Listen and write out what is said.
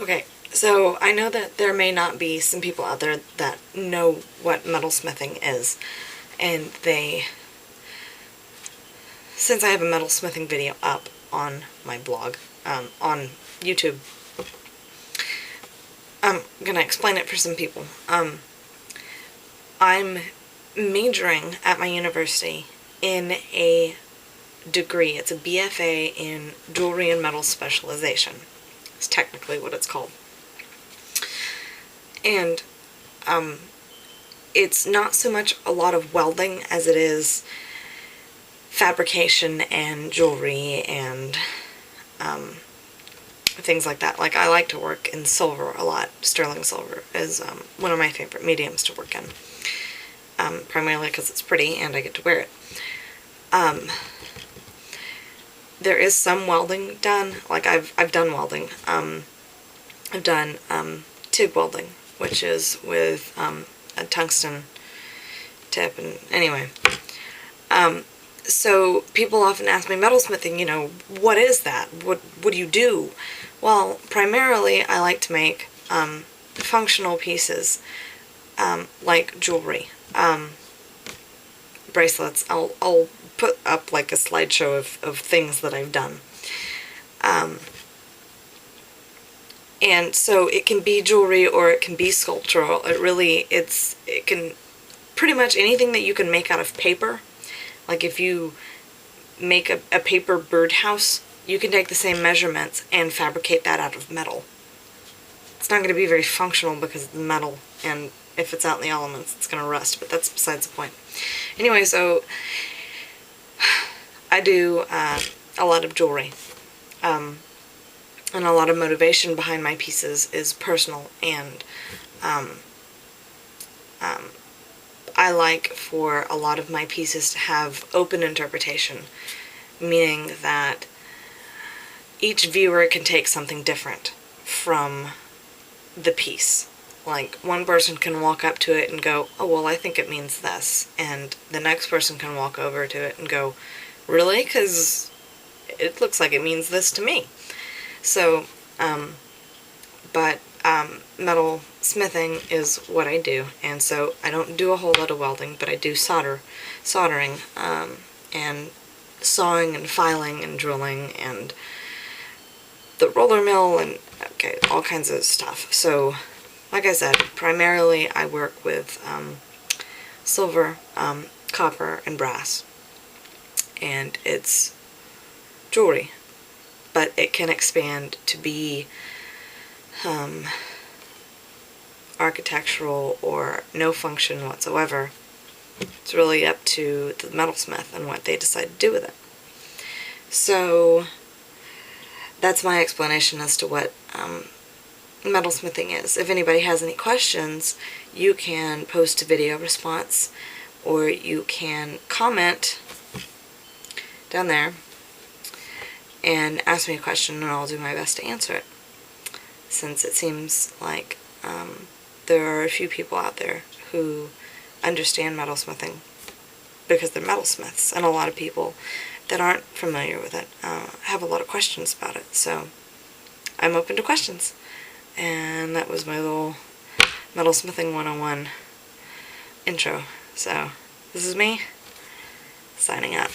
Okay, so I know that there may not be some people out there that know what metalsmithing is, and since I have a metalsmithing video up on my blog, on YouTube, I'm gonna explain it for some people. I'm majoring at my university in a degree. It's a BFA in Jewelry and Metal Specialization. It's technically what it's called. And it's not so much a lot of welding as it is fabrication and jewelry and things like that. Like, I like to work in silver a lot. Sterling silver is one of my favorite mediums to work in, primarily because it's pretty and I get to wear it. There is some welding done. Like, I've done welding. I've done TIG welding, which is with a tungsten tip, and anyway. So people often ask me, metalsmithing, you know, what is that? What do you do? Well, primarily I like to make functional pieces, like jewelry, bracelets. I'll put up like a slideshow of things that I've done. And so it can be jewelry or it can be sculptural. It can pretty much anything that you can make out of paper. Like, if you make a paper birdhouse, you can take the same measurements and fabricate that out of metal. It's not going to be very functional because of the metal, and if it's out in the elements, it's going to rust, but that's besides the point. Anyway, so I do a lot of jewelry. And a lot of motivation behind my pieces is personal, and I like for a lot of my pieces to have open interpretation, meaning that each viewer can take something different from the piece. Like, one person can walk up to it and go, oh, well, I think it means this, and the next person can walk over to it and go, really? Because it looks like it means this to me. So, metal smithing is what I do, and so I don't do a whole lot of welding, but I do soldering, and sawing and filing and drilling and the roller mill and all kinds of stuff. So, like I said, primarily I work with silver, copper, and brass, and it's jewelry. But it can expand to be architectural or no function whatsoever. It's really up to the metalsmith and what they decide to do with it. So that's my explanation as to what metalsmithing is. If anybody has any questions, you can post a video response, or you can comment down there and ask me a question, and I'll do my best to answer it, since it seems like there are a few people out there who understand metalsmithing because they're metalsmiths, and a lot of people that aren't familiar with it have a lot of questions about it. So I'm open to questions, and that was my little metalsmithing 101 intro. So this is me signing out.